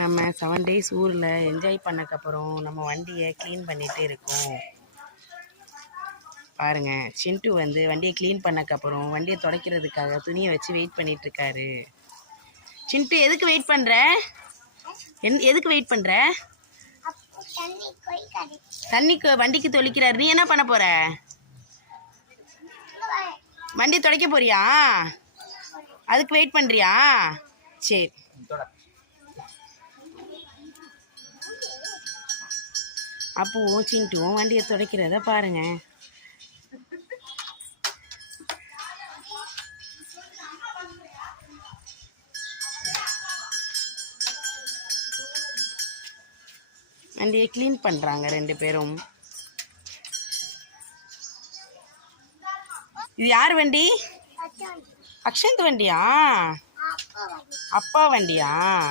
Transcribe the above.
நம்ம 7 days ஊரில் enjoy பண்ணக்கப்புறம் நம்ம வண்டியை க்ளீன் பண்ணிகிட்டு இருக்கோம். பாருங்கள், சிண்டு வந்து வண்டியை க்ளீன் பண்ணக்கப்புறம் வண்டியை துடைக்கிறதுக்காக துணியை வச்சு வெயிட் பண்ணிகிட்ருக்காரு. சிண்டு, எதுக்கு வெயிட் பண்ணுற? எதுக்கு வெயிட் பண்ணுற? தண்ணிக்கு வண்டிக்கு தொளிக்கிறாரு. நீ என்ன பண்ண போகிற? வண்டியை துடைக்க போறியா? அதுக்கு வெயிட் பண்ணுறியா? சரி. அப்போவும் சிண்டுவும் வண்டியை துடைக்கிறத பாருங்க. வண்டியை க்ளீன் பண்ணுறாங்க 2 பேரும். இது யார் வண்டி? அக்ஷந்த் வண்டியா? அப்பா வண்டியா?